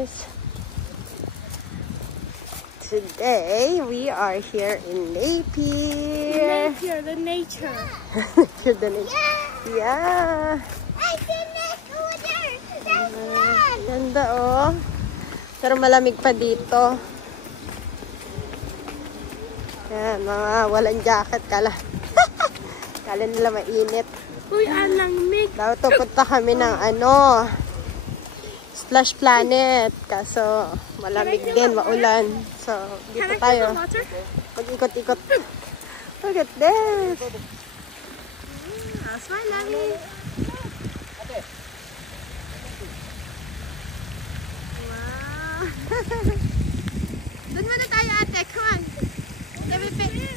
guys. Today we are here in Napier. Napier, the nature. Napier, the nature. Yeah. I see next over there. That's fun. Ganda oh. Pero malamig pa dito. Yan, mga walang jacket. Kala nila mainit. Uy, alang mig. Daw to punta kami ng Splash Planet. Kaso malamig din, maulan. So, dito tayo. Mag-ikot-ikot. Look at this. That's my mommy. Wow. Doon muna tayo, ate. Come on.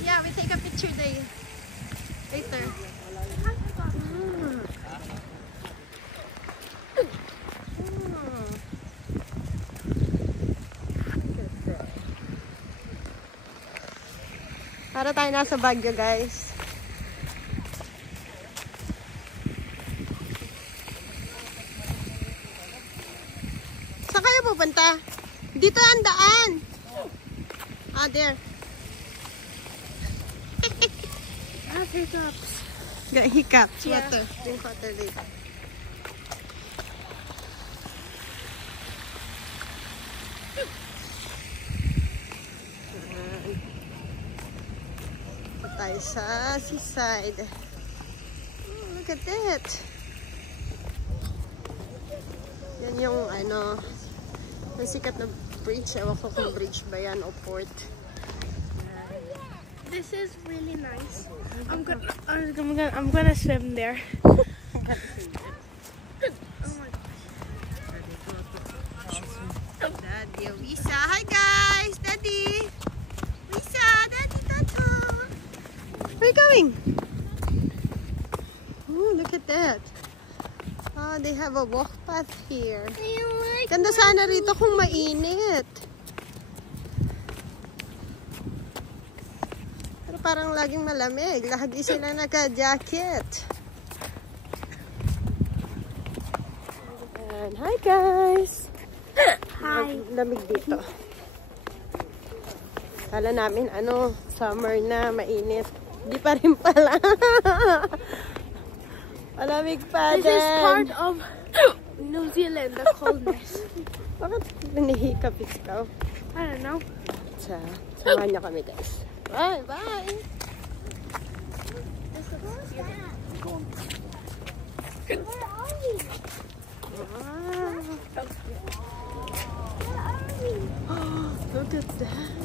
Yeah, we take a picture there. Later. Para tayo nasa Baguio, guys. Saan kayo pupunta? Dito ang daan. Ah, there. Hiccups. Got hiccups. Yeah. Water. Drink water later. Tayo sa seaside. Oh, look at that. Yan yung yung sikat na bridge. Ewan ko kung bridge ba yan o port. This is really nice. I'm gonna swim there. Oh my gosh. Daddy, Wisa. Hi guys! Daddy! Wisa! Daddy, Tato! Where are you going? Oh, look at that. Oh, they have a walk path here. Ganda sana rito kung mainit. Pero parang laging malamig. Lahat di sila naka-jacket. And hi guys! Hi. Lamig dito. Kala namin summer na, mainit. Di pa rin pala. Malamig pa din. This is part of New Zealand, the coldness. Bakit nanihikap ikaw? I don't know. Samahan niyo kami guys. Bye! Bye! Wow. Look at that.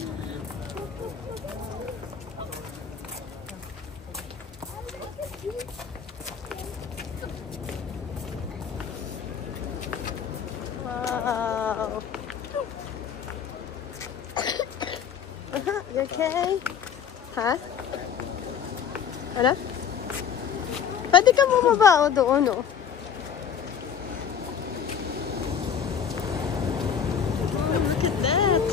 Wow. You okay? Ha? Ano? Pwede ka bumaba o doon o. Look at that.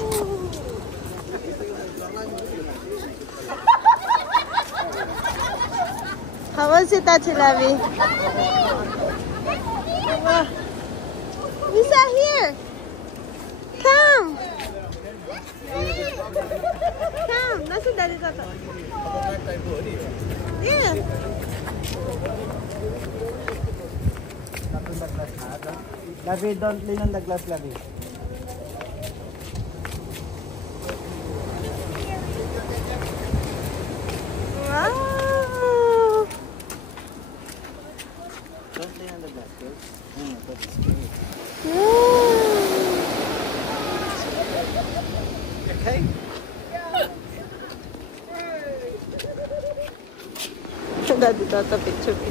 How was it, Ate Lavi? Lisa, here. Come. Come. Nasa Daddy Tata? Yeah. Lavi, don't lean on the glass, Lavi. Wow. Don't lean on the glass, girl. That's great. Okay? Daddy Tata, picture. Look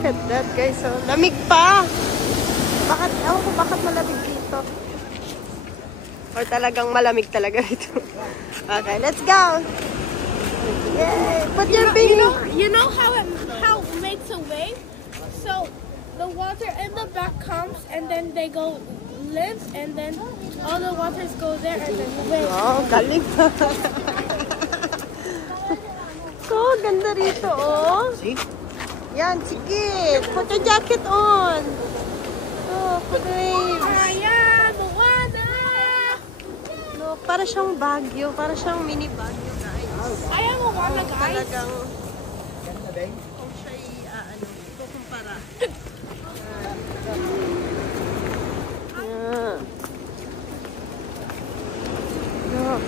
at that guys. So, lamig pa. Bakit malamig dito? Or talagang malamig talaga ito. Okay, let's go. Yay! Put your feet. You know how it makes a wave? So the water in the back comes and then they go limp and then all the waters go there and then wait. Wow, galing. So, ganda rito, oh. See? Yan, sige. Put your jacket on. Oh, put the waves. Ayan, the water! Look, para siyang Baguio. Para siyang mini Baguio, guys. I am a water, guys. Talagang, Ganda din. kung siya ikukumpara. Yan. Look.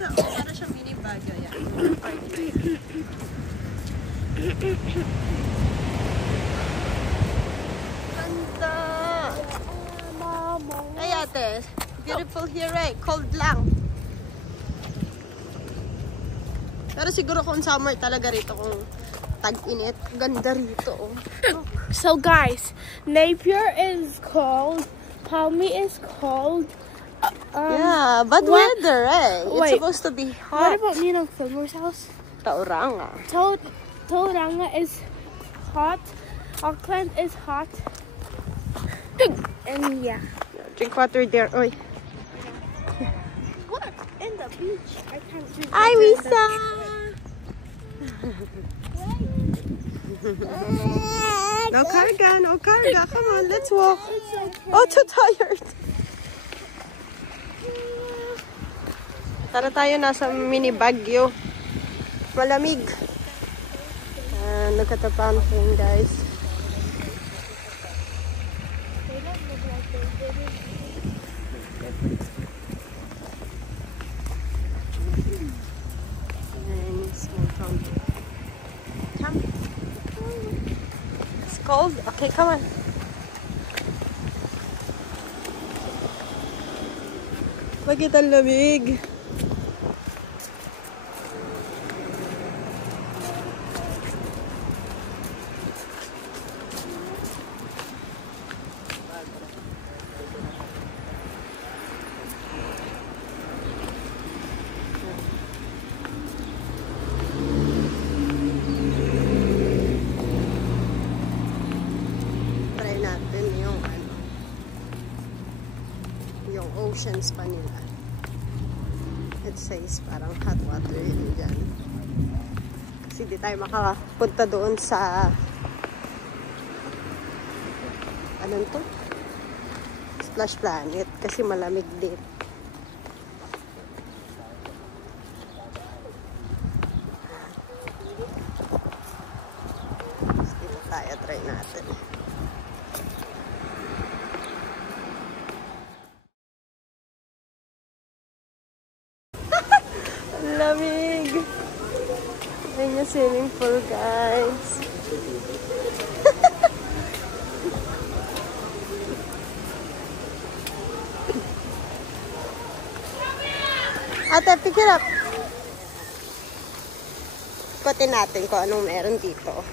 Para siyang mini Baguio, yan. Ganda! Ay ate, beautiful here eh. Cold lang. Pero siguro kung summer talaga rito, kung tag-init, ganda rito. Oh. So guys, Napier is cold, Palmy is cold. Yeah, bad what- weather eh. It's Wait. supposed to be What hot. about Nino Filmer's house? Tauranga. Tauranga is hot. Auckland is hot. And yeah. Drink water there. Oy. What? In the beach. I can't drink Hi, water in the Risa! No carga, no carga. Come on, let's walk. It's okay. Oh, too tired. Tara tayo, nasa mini Baguio. Malamig. Look at the fountain, guys. They don't look like they did it. And small fountain. Come. It's cold. Okay, come on. Bakit ang lamig? Try natin yung yung oceans pa nila. It says parang hot water yun dyan. Kasi di tayo makapunta doon sa anong to? Splash Planet kasi malamig din. Dito tayo, try natin. Lamig. Ayun yung swimming pool, guys. Ate, pick it up. Ikotin natin kung anong meron dito.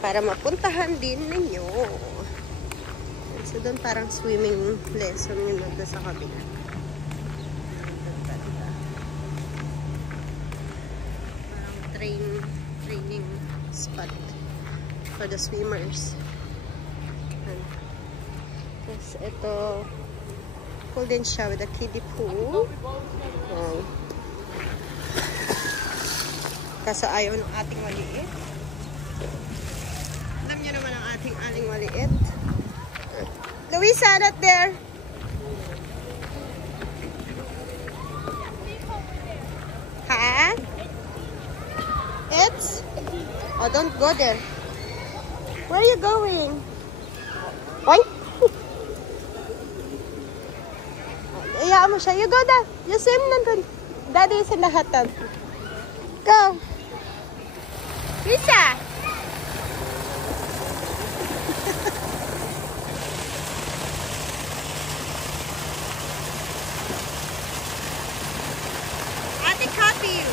Para mapuntahan din ninyo. So, doon parang swimming lesson yun doon sa kabila. Training spot for the swimmers. Tapos ito, pool din siya with a kiddie pool. Kaso ayaw ng ating maliit. Alam niyo naman ang ating aling maliit. Luisa, not there. Ha? It's? Oh, don't go there. Where are you going? What? Iyaan mo siya. You go there. You swim nandun. Daddy is in the hot tub. Go. Lisa! Ate copy you.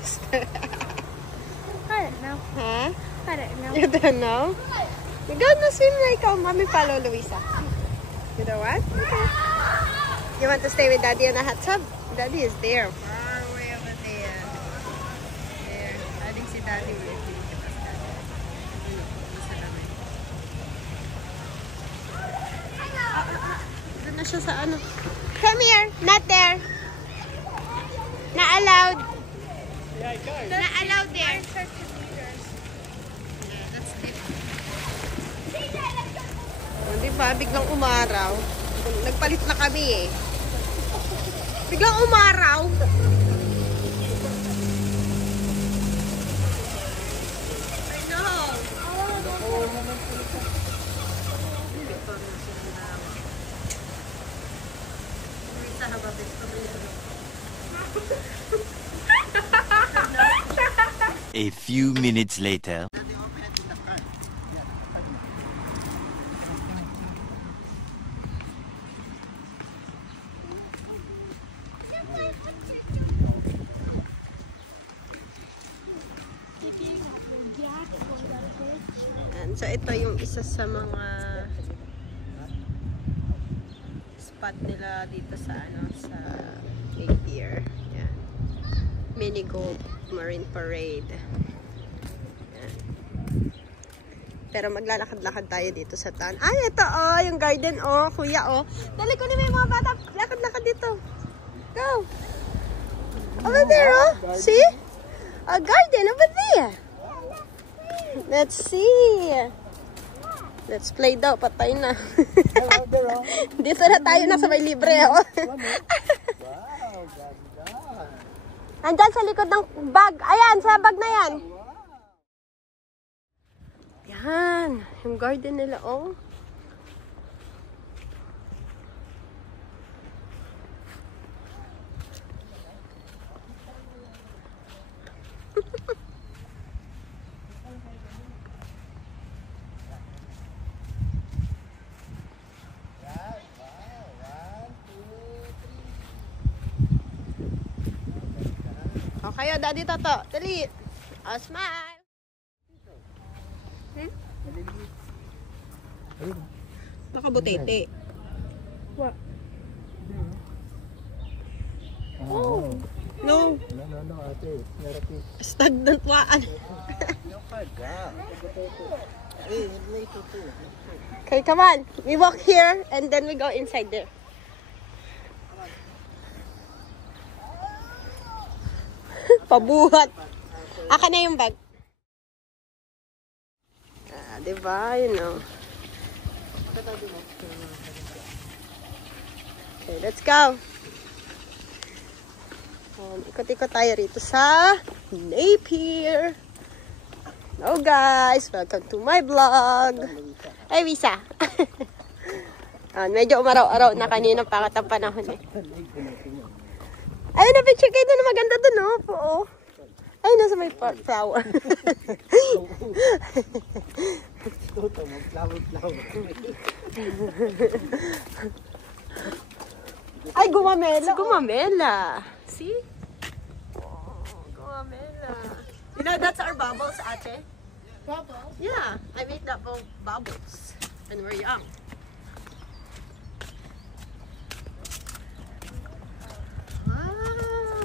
sister? I don't know. Huh? I don't know. You don't know? You go na swim na ikaw. Mommy, follow Luisa. You know what? Okay. You want to stay with Daddy in the hot tub? Daddy is there. Far away over there. There. I think si Daddy will be with us. Doon na siya sa ano. Come here. Not there. Not allowed. Not allowed there. Yeah, that's different. Oh, diba? Biglang umaraw. Nagpalit na kami eh. Biglang umaraw. I know. A few minutes later. And so ito yung isa sa mga spot nila dito sa ano sa Lake Pier. Yan. Mini Gold Marine Parade. Yan. Pero maglalakad-lakad tayo dito sa town. Ay, ito oh, yung garden oh, kuya oh. Dali ko na may mga bata. Lakad-lakad dito. Go. Over there oh. See? A garden over there. Let's see. Let's play daw. Patay na. Dito na tayo. Nasa may libre. Oh. Wow, ganda. Andyan sa likod ng bag. Ayan, sa bag na yan. Yan. Yung garden nila, oh. Okay, oh, Daddy Toto. Dali. Oh, smile. Nakabutete. What? Oh. No. No, ate. Therapy. Stagnant waan. No, kaya. Eh, may tutu. Okay, come on. We walk here and then we go inside there. Pabuhat. Aka na yung bag. Ah, diba? You know. Okay, let's go. Ikot-ikot tayo rito sa Napier. Hello guys, welcome to my vlog. Ay, Visa. Medyo umaraw-araw na kanina pangat ang panahon eh. Ayun na, picture kayo doon. Maganda doon, oh. Oo. Ayun, nasa may flower. Toto, mag-flower. Ay, gumamela. Gumamela. See? Oh, gumamela. You know, that's our bubbles, ate. Bubbles? Yeah, I made that bubbles when we're young. Wow,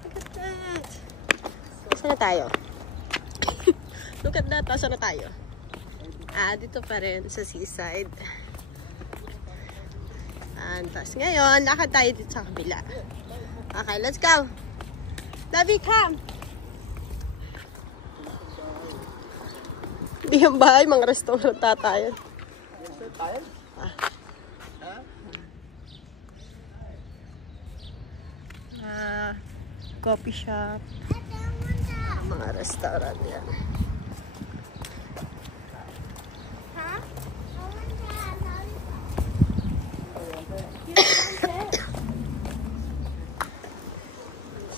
look at that. Saan na tayo? Look at that. Saan na tayo? Dito pa rin sa seaside. Tapos ngayon, lakad tayo dito sa kabila. Okay, let's go. Davi, come. Hindi yung bahay, mga restaurant tayo. Coffee shop. Mga restaurant yan.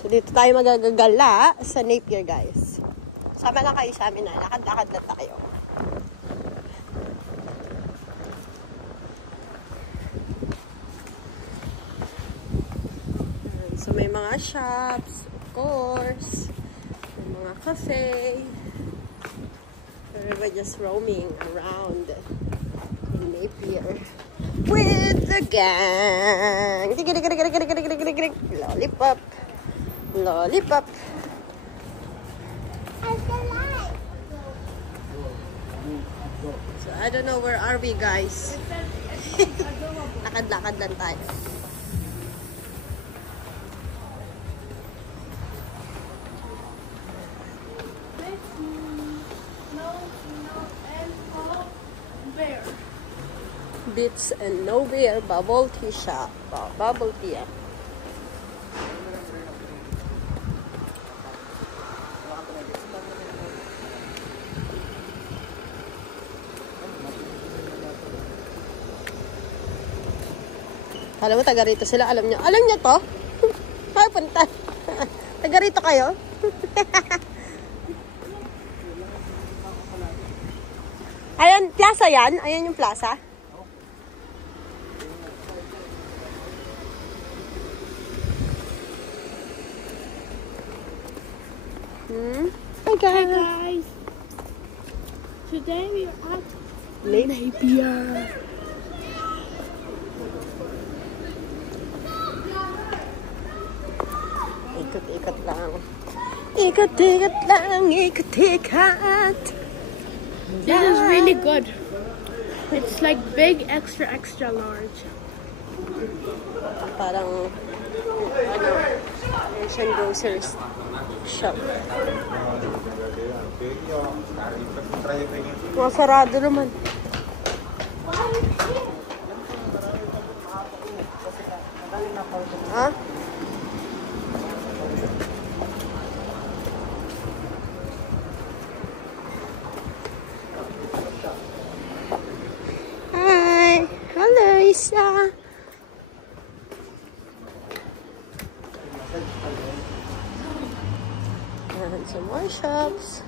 So dito tayo magagala sa Napier, guys. Sama lang kayo sa amin na. Lakad-lakad na tayo. So may mga shops, of course. mga cafe. We're just roaming around in Napier with the gang. Lollipop. Lollipop. So, I don't know where are we, guys. Lakad-lakad lang tayo. Bits and No Beer Bubble Tea Shop. Bubble tea. Alam mo, taga rito sila. Alam nyo to? Ay, punta. Taga rito kayo? Ayan, plaza yan. Ayan yung plaza. Hi guys. Hi guys. Today we are at Napier. Ikot-ikot lang. Ikot-ikot lang. Ikot-ikot. This is really good. It's like big, extra, extra large. Parang Asian groceries shop. Sarado naman. Ha? Hi! Hello, Isa! Some more shops.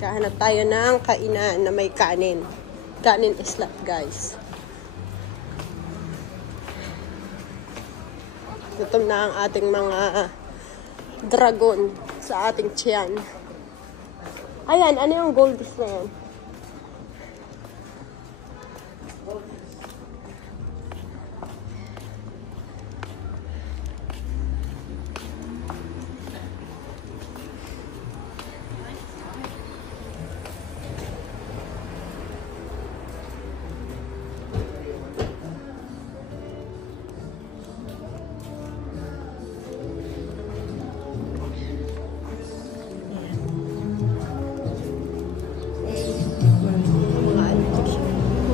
Kahanap tayo ng kainan na may kanin. Kanin islat, guys. Gutom na ang ating mga dragon sa ating tiyan. Ayan, ano yung goldies na yan?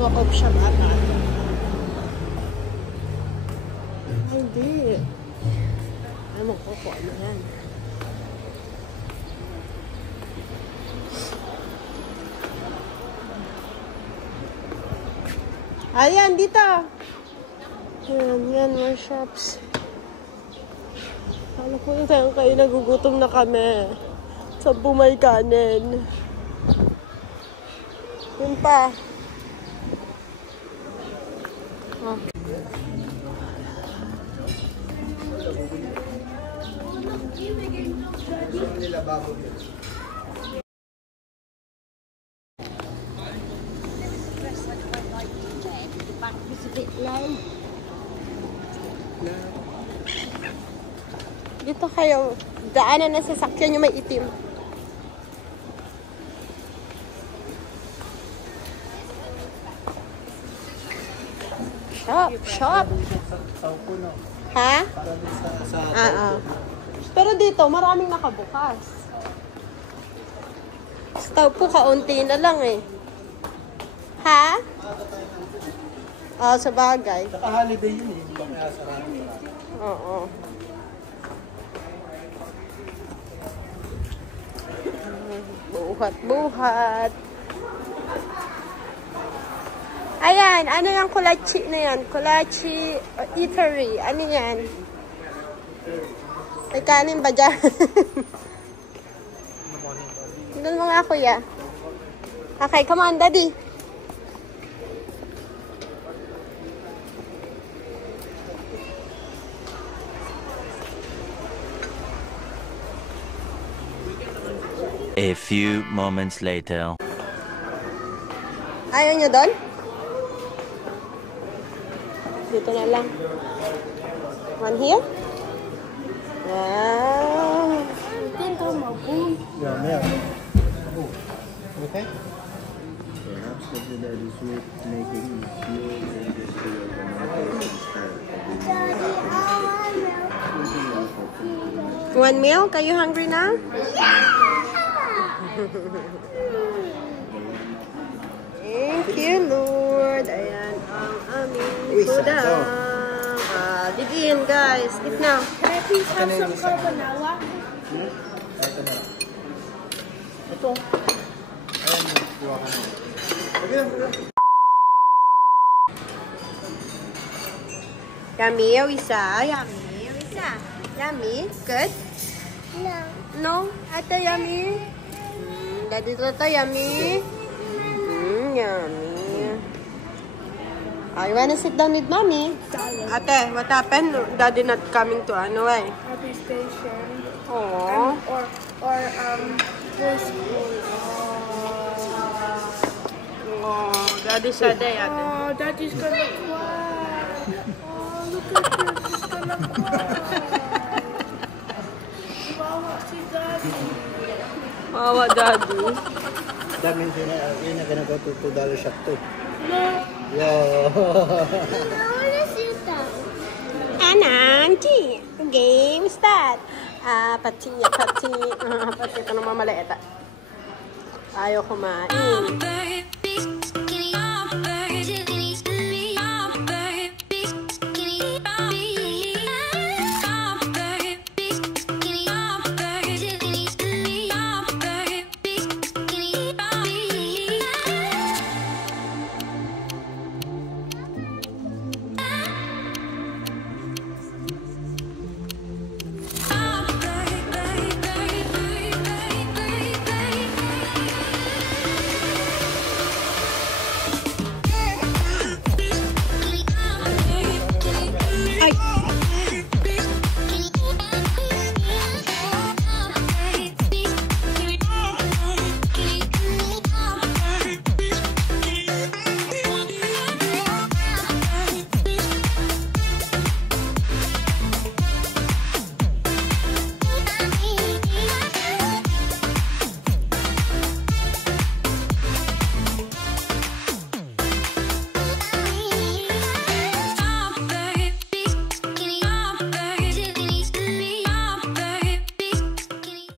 Walk-up shop ata. Hindi. Ewan ko kung ano yan. Ayan, dito. Yan, more shops. Alam ko yung kayo nagugutom na kami. Sa bumay kanin. Yun pa. Oh. Dito kayo, daanan ng sasakyan yung may itim. Shop. Ha? Pero dito, maraming nakabukas. Stop po, kaunti na lang eh. Ha? Sa bagay. Saka holiday yun eh. Kaya sarado. Oo. Buhat-buhat. Ayan, ano yung kulachi na yan? Kulachi eatery. Ano yan? May kanin ba dyan? Tingnan mo nga, kuya. Okay, come on, daddy. A few moments later. Ayaw nyo doon? Dito na lang. One here? Wow. Yeah, yeah. Oh, okay. Perhaps the that is worth making One meal? Are you hungry now? Thank you, Lord. Ayan ang aming udang. Dig in, guys. Eat now. Can I please have some carbonara? Ito na. Ito. Ayan mo. Kuha ka na. Okay lang. Yummy, Awisa. Yummy, Awisa. Yummy? Good? No. No? Ate, yummy? Daddy Toto, yummy? Yummy. You wanna sit down with mommy? Ate, what happened? Daddy not coming to Hanoi. Happy station. Aww. Full school. Oh, Daddy sad eh, ate. Oh, Daddy's gonna cry. Oh, look at this. He's gonna cry. Mama, si Daddy. Mawa, Daddy. That means you're not gonna go to $2 shop too. No. Yeah. Ananti, game start. Pati. Pati ito naman maliit. Ayaw kumain.